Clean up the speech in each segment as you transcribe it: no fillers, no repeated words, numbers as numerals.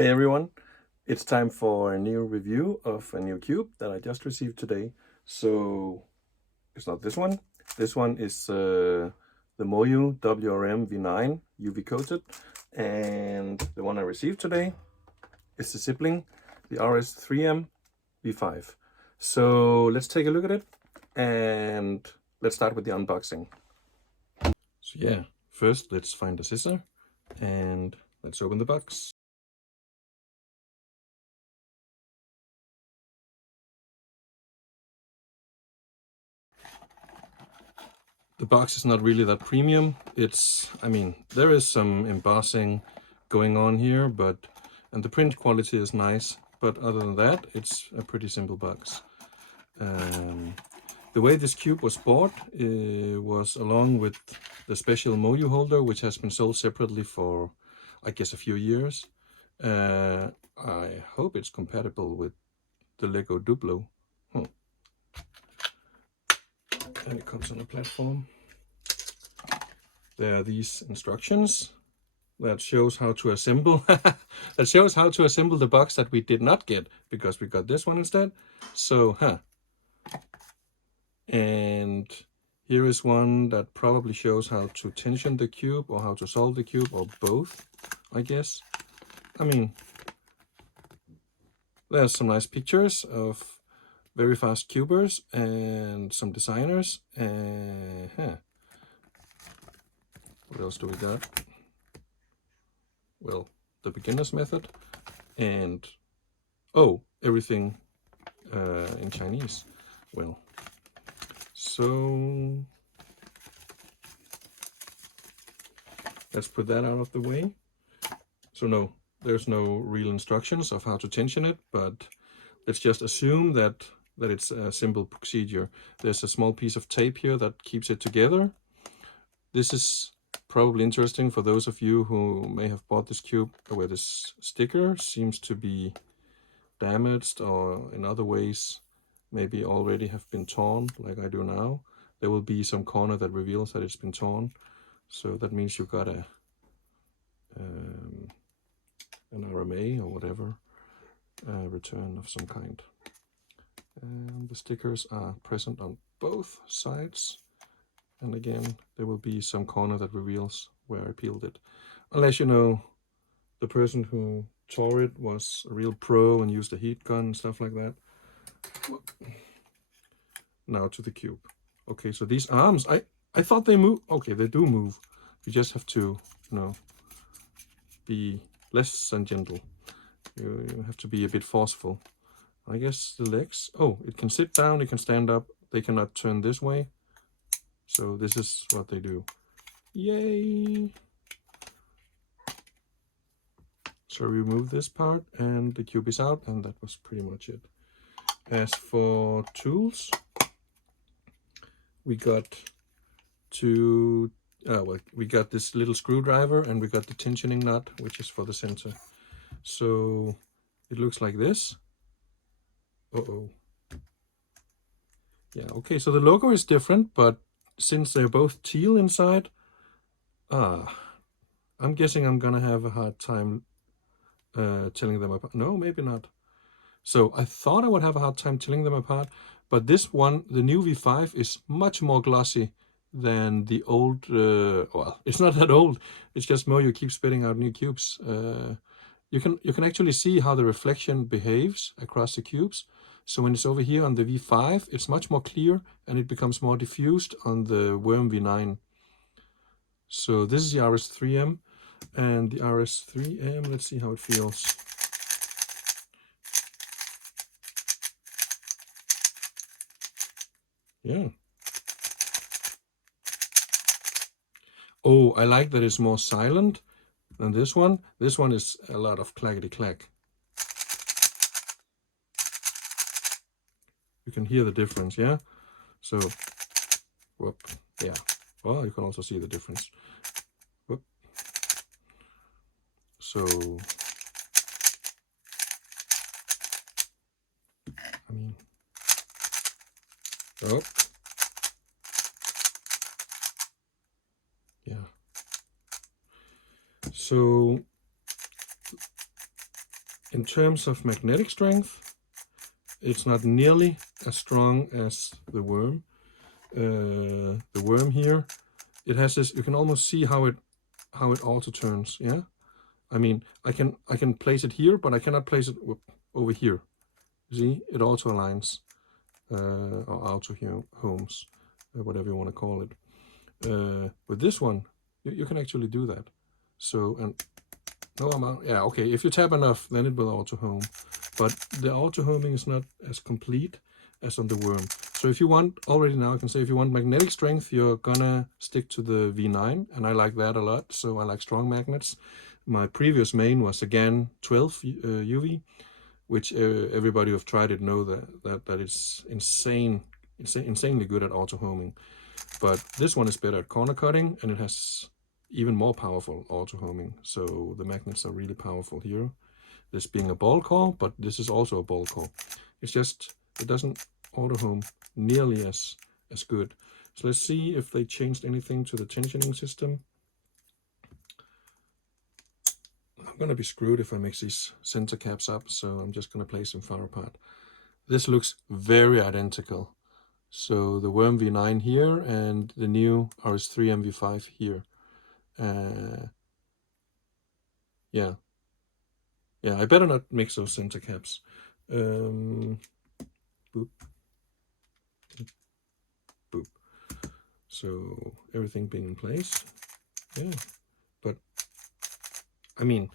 Hey everyone, it's time for a new review of a new cube that I just received today. So it's not this one. This one is the MoYu WRM V9 UV coated, and the one I received today is the sibling, the RS3m V5. So let's take a look at it and let's start with the unboxing. So yeah, first let's find a scissor and let's open the box. The box is not really that premium. I mean, there is some embossing going on here, and the print quality is nice, but other than that, it's a pretty simple box. The way this cube was bought was along with the special MoYu holder, which has been sold separately for, I guess, a few years. I hope it's compatible with the Lego Duplo. And it comes on a platform. There are these instructions that shows how to assemble the box that we did not get because we got this one instead. So and here is one that probably shows how to tension the cube or how to solve the cube, or both, I guess. I mean, there's some nice pictures of very fast cubers and some designers. What else do we got? Well, the beginner's method, and everything in Chinese. Well, so let's put that out of the way. So no, there's no real instructions of how to tension it, but let's just assume that it's a simple procedure. There's a small piece of tape here that keeps it together. This is probably interesting for those of you who may have bought this cube where this sticker seems to be damaged, or in other ways maybe already have been torn like I do now. There will be some corner that reveals that it's been torn, so that means you got an RMA or whatever, return of some kind. And the stickers are present on both sides, and again there will be some corner that reveals where I peeled it, unless you know the person who tore it was a real pro and used a heat gun and stuff like that. Now to the cube. Okay, so these arms, I thought they move. Okay, they do move. You just have to, be less than gentle. You have to be a bit forceful. I guess the legs, it can sit down, it can stand up. They cannot turn this way. So this is what they do. Yay! So remove this part and the cube is out, and that was pretty much it. As for tools, we got we got this little screwdriver, and we got the tensioning nut, which is for the center. So it looks like this. Yeah, okay, so the logo is different, but since they're both teal inside, I'm guessing I'm gonna have a hard time telling them apart. No, maybe not. So I thought I would have a hard time telling them apart, but this one, the new V5, is much more glossy than the old. Well, it's not that old. It's just MoYu keeps spitting out new cubes. You can actually see how the reflection behaves across the cubes. So when it's over here on the V5, it's much more clear, and it becomes more diffused on the Worm V9. So this is the RS3m, and the RS3m, let's see how it feels. Yeah. Oh, I like that it's more silent than this one. This one is a lot of clackety-clack. You can hear the difference, yeah? So, whoop, yeah. Well, you can also see the difference. Whoop. So, I mean, oh. Yeah. So In terms of magnetic strength, it's not nearly as strong as the worm. The worm here, it has this, you can almost see how it auto turns. Yeah, I mean, I can place it here, but I cannot place it over here. See, it auto aligns, or auto homes, whatever you want to call it. With this one, you can actually do that. So, and no amount, yeah, okay, if you tap enough, then it will auto home, but the auto homing is not as complete as on the worm. So if you want, already now I can say, if you want magnetic strength, you're gonna stick to the V9, and I like that a lot. So I like strong magnets. My previous main was again 12 UV, which everybody who've tried it know that it's insanely good at auto homing. But this one is better at corner cutting, and it has even more powerful auto homing. So the magnets are really powerful here. This being a Ballcore, but this is also a Ballcore. It's just, it doesn't auto home nearly as good. So let's see if they changed anything to the tensioning system. I'm gonna be screwed if I mix these center caps up, so I'm just gonna place them far apart. This looks very identical. So the Worm V9 here and the new RS3m V5 here. Yeah, I better not mix those center caps. Boop. Boop. So everything being in place. Yeah, but I mean,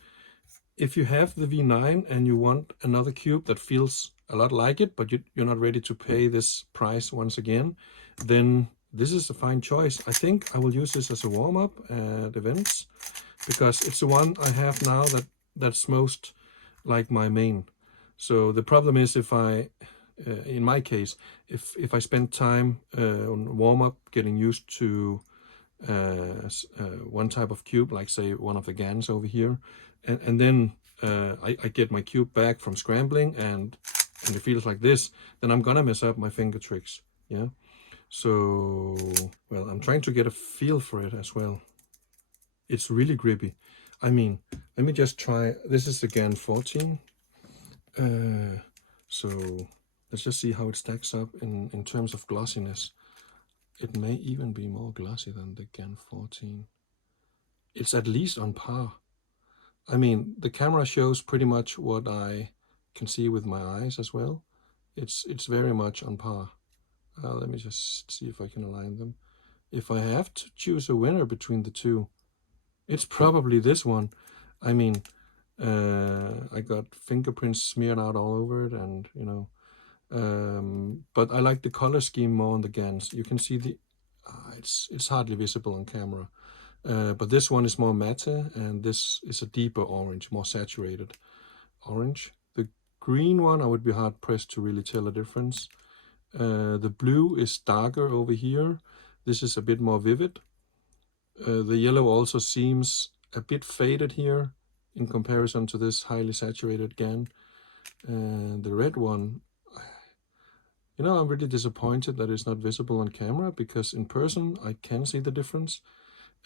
if you have the V9 and you want another cube that feels a lot like it, but you're not ready to pay this price once again, then this is a fine choice. I think I will use this as a warm-up at events, because it's the one I have now that's most like my main. So the problem is, if I, in my case, if I spend time on warm-up getting used to one type of cube, like say one of the GANs over here, and then I get my cube back from scrambling and it feels like this, then I'm gonna mess up my finger tricks. Yeah. So, well, I'm trying to get a feel for it as well. It's really grippy. I mean, let me just try. This is the GAN 14. So let's just see how it stacks up in terms of glossiness. It may even be more glossy than the GAN 14. It's at least on par. I mean, the camera shows pretty much what I can see with my eyes as well. It's very much on par. Let me just see if I can align them. If I have to choose a winner between the two, it's probably this one. I mean, I got fingerprints smeared out all over it, and you know, but I like the color scheme more on the GANs. You can see the, it's hardly visible on camera. But this one is more matte, and this is a deeper orange, more saturated orange. The green one, I would be hard pressed to really tell a difference. The blue is darker over here. This is a bit more vivid. The yellow also seems a bit faded here in comparison to this highly saturated GAN. And the red one, you know, I'm really disappointed that it's not visible on camera, because in person I can see the difference.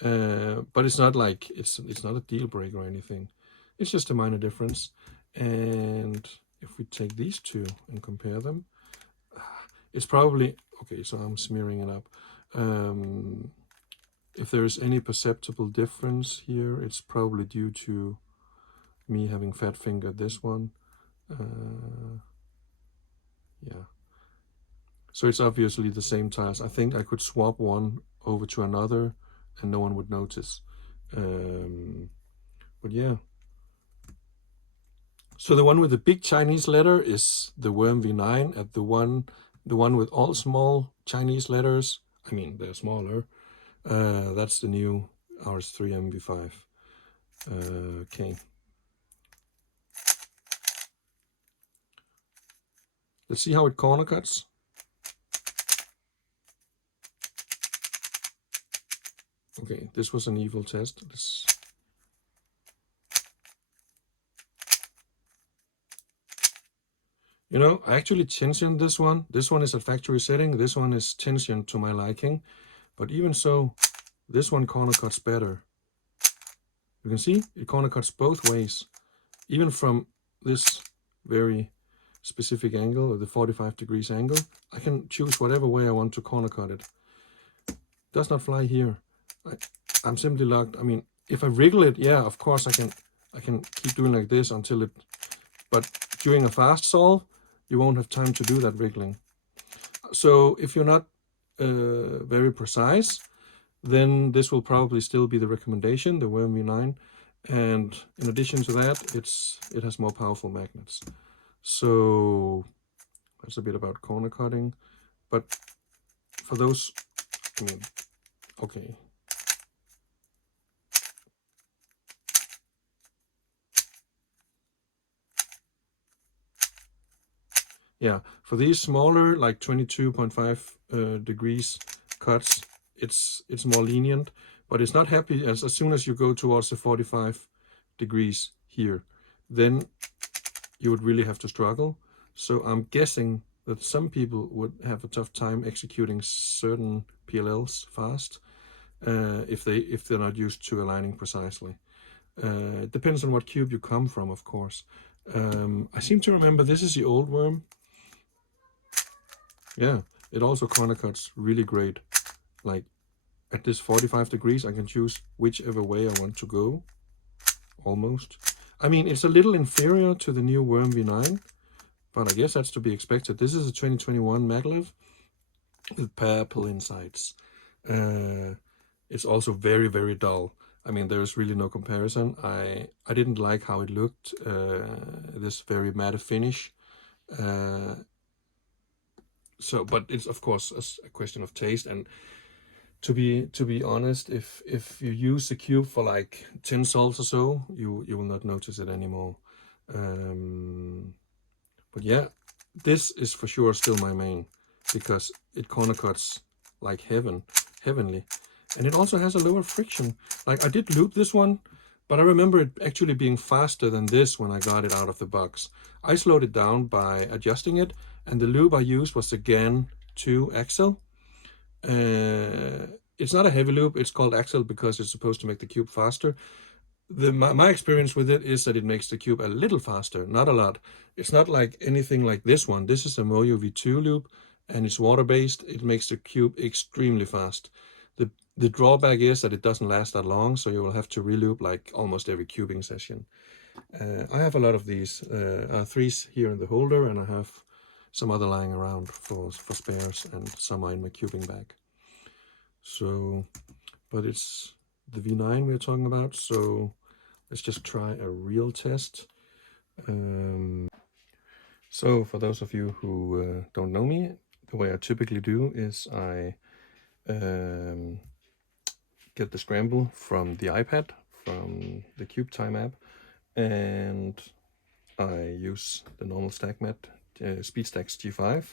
But it's not like it's not a deal breaker or anything. It's just a minor difference. And if we take these two and compare them, it's probably okay. So I'm smearing it up. If there is any perceptible difference here, it's probably due to me having fat fingered this one. Yeah. So it's obviously the same tiles. I think I could swap one over to another and no one would notice. But yeah. So the one with the big Chinese letter is the Worm V9, and the one with all small Chinese letters, I mean, they're smaller, that's the new RS3m V5. Okay. Let's see how it corner cuts. Okay, this was an evil test. You know, I actually tensioned this one. This one is at factory setting. This one is tensioned to my liking. But even so, this one corner cuts better. You can see it corner cuts both ways. Even from this very specific angle, or the 45 degrees angle, I can choose whatever way I want to corner cut it. Does not fly here. I'm simply locked. I mean, if I wriggle it, yeah, of course I can keep doing like this until it, but during a fast solve, you won't have time to do that wriggling. So if you're not very precise, then this will probably still be the recommendation, the Worm V9. And in addition to that, it has more powerful magnets. So that's a bit about corner cutting. But for those, I mean, okay. Yeah, for these smaller, like 22.5 degrees cuts, it's more lenient, but it's not happy as soon as you go towards the 45 degrees here, then you would really have to struggle. So I'm guessing that some people would have a tough time executing certain PLLs fast if they're not used to aligning precisely. It depends on what cube you come from, of course. I seem to remember this is the old worm. Yeah, it also corner cuts really great. Like at this 45 degrees, I can choose whichever way I want to go, almost. I mean, it's a little inferior to the new Worm V9, but I guess that's to be expected. This is a 2021 maglev with purple insides. It's also very, very dull. I mean, there's really no comparison. I didn't like how it looked, this very matte finish. So, but it's of course a question of taste. And to be honest, if you use the cube for like 10 solves or so, you will not notice it anymore. But yeah, this is for sure still my main, because it corner cuts like heavenly, and it also has a lower friction. Like I did loop this one, but I remember it actually being faster than this when I got it out of the box. I slowed it down by adjusting it, and the lube I used was the GAN 2 axle. It's not a heavy loop, it's called axle because it's supposed to make the cube faster. My experience with it is that it makes the cube a little faster, not a lot. It's not like anything like this one. This is a MoYu V2 loop, and it's water-based. It makes the cube extremely fast. The drawback is that it doesn't last that long, so you will have to reloop like almost every cubing session. I have a lot of these. 3s here in the holder, and I have some other lying around for spares, and some are in my cubing bag. So, but it's the V9 we're talking about, so let's just try a real test. So for those of you who don't know me, the way I typically do is I get the scramble from the iPad, from the Cube Time app, and I use the normal StackMat SpeedStacks G5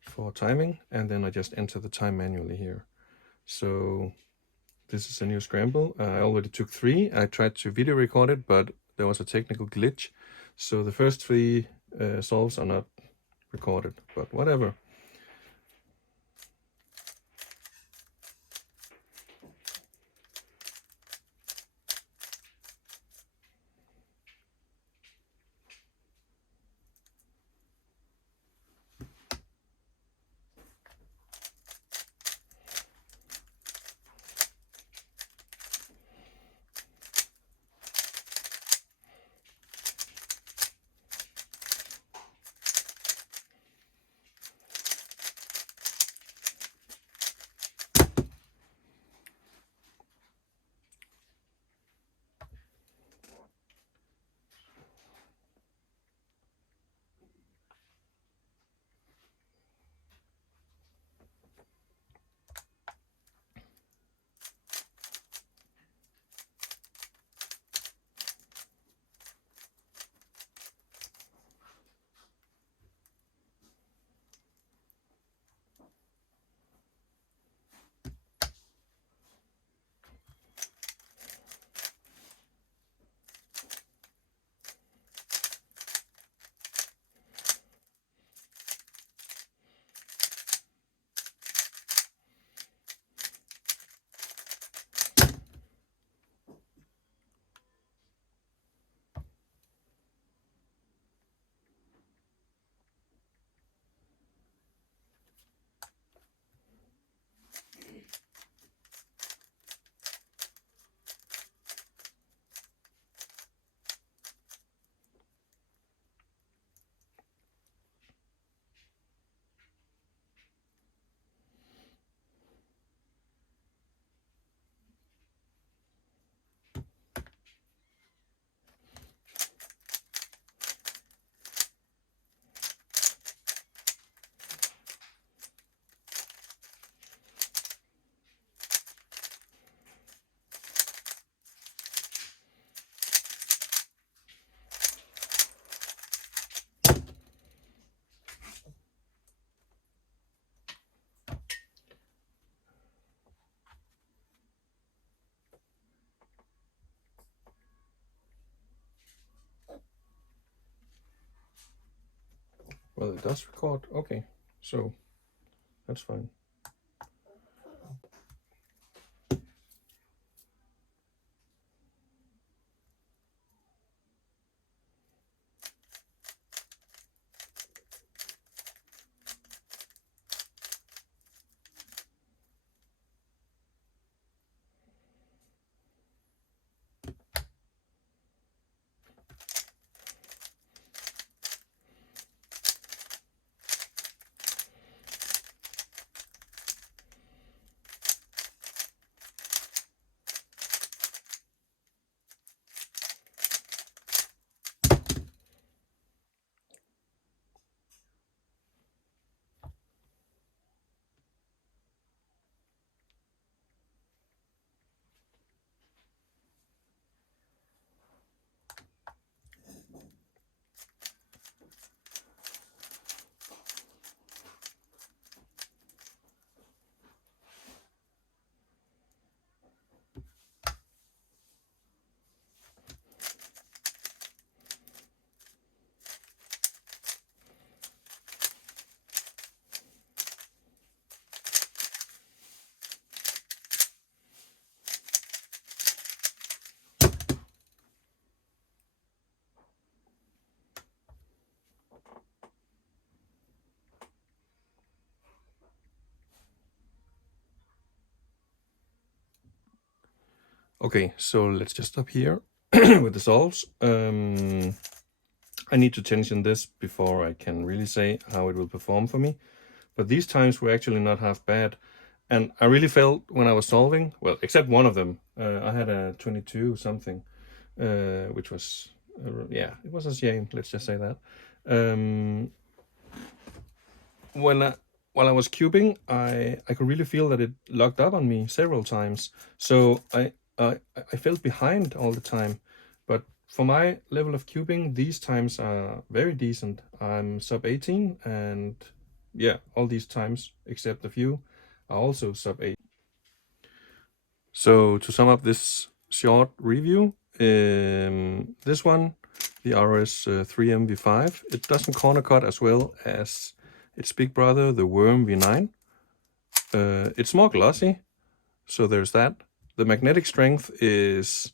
for timing, and then I just enter the time manually here. So this is a new scramble. I already took 3. I tried to video record it, but there was a technical glitch. So the first 3 solves are not recorded, but whatever. Well, it does record. Okay, so that's fine. Okay, so let's just stop here with the solves. I need to tension this before I can really say how it will perform for me. But these times were actually not half bad. And I really felt when I was solving, well, except one of them, I had a 22 something, which was, yeah, it was a shame, let's just say that. While I was cubing, I could really feel that it locked up on me several times. So I felt behind all the time. But for my level of cubing, these times are very decent. I'm sub 18, and yeah, all these times, except a few, are also sub 8. So to sum up this short review, this one, the RS3m V5, it doesn't corner cut as well as its big brother, the Worm V9. It's more glossy, so there's that. The magnetic strength is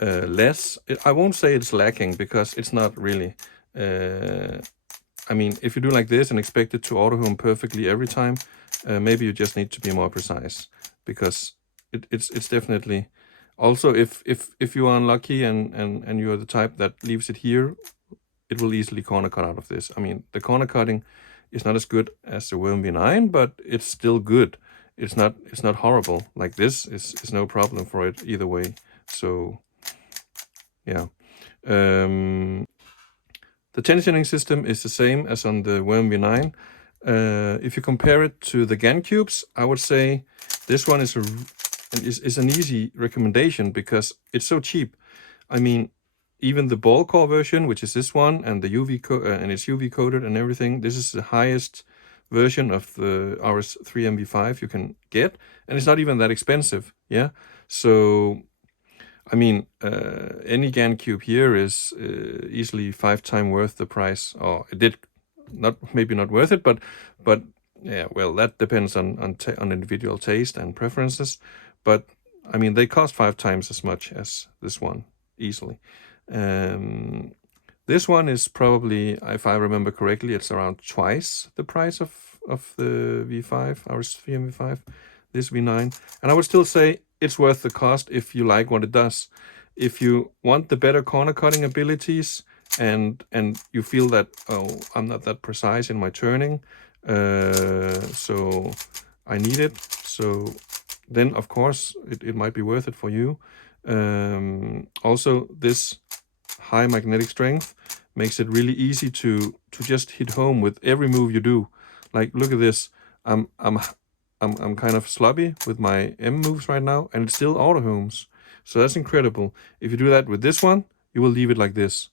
less. I won't say it's lacking, because it's not really. I mean, if you do like this and expect it to auto-home perfectly every time, maybe you just need to be more precise, because it's definitely. Also, if you are unlucky and you are the type that leaves it here, it will easily corner cut out of this. I mean, the corner cutting is not as good as the Worm V9, but it's still good. It's not horrible. Like this is no problem for it either way. So yeah. The tensioning system is the same as on the Worm V9. If you compare it to the GAN cubes, I would say this one is an easy recommendation, because it's so cheap. I mean, even the Ballcore version, which is this one, and the and it's UV coated and everything, this is the highest version of the RS3m V5 you can get, and it's not even that expensive. Yeah, so I mean, any GAN cube here is easily 5 times worth the price. Or it did maybe not worth it, but yeah, well, that depends on individual taste and preferences. But I mean, they cost 5 times as much as this one easily. This one is probably, if I remember correctly, it's around twice the price of the V5, RS3m V5, this V9. And I would still say it's worth the cost if you like what it does. If you want the better corner cutting abilities, and you feel that, oh, I'm not that precise in my turning, so I need it, so then of course it might be worth it for you. Also, this high magnetic strength makes it really easy to just hit home with every move you do. Like, look at this. I'm kind of sloppy with my M moves right now, and it still auto homes. So that's incredible. If you do that with this one, you will leave it like this.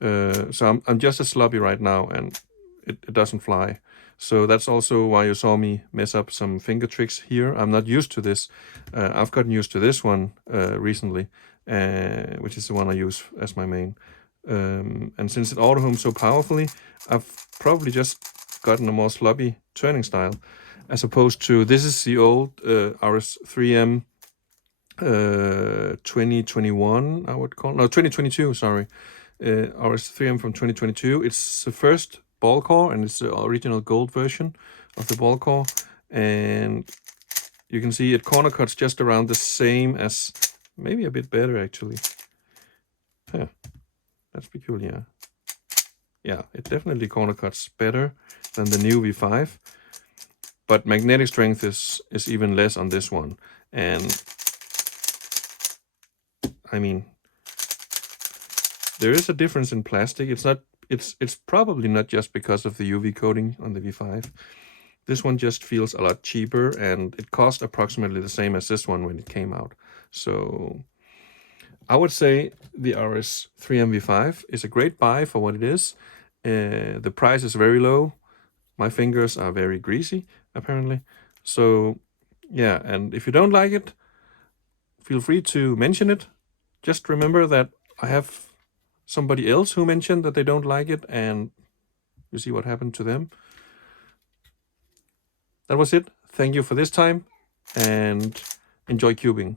So I'm just as sloppy right now, and it doesn't fly. So that's also why you saw me mess up some finger tricks here. I'm not used to this. I've gotten used to this one recently, which is the one I use as my main. And since it auto-homes so powerfully, I've probably just gotten a more sloppy turning style, as opposed to, this is the old RS3m 2021, I would call, no, 2022, sorry. RS3m from 2022. It's the first Ballcore, and it's the original gold version of the Ballcore. And you can see it corner cuts just around the same as, maybe a bit better actually. Yeah, that's peculiar. Yeah, it definitely corner cuts better than the new V5, but magnetic strength is even less on this one. And I mean, there is a difference in plastic. It's probably not just because of the UV coating on the V5. This one just feels a lot cheaper, and it cost approximately the same as this one when it came out. So I would say the RS3m V5 is a great buy for what it is. The price is very low. My fingers are very greasy, apparently. So yeah, and if you don't like it, feel free to mention it. Just remember that I have somebody else who mentioned that they don't like it, and you see what happened to them. That was it. Thank you for this time, and enjoy cubing.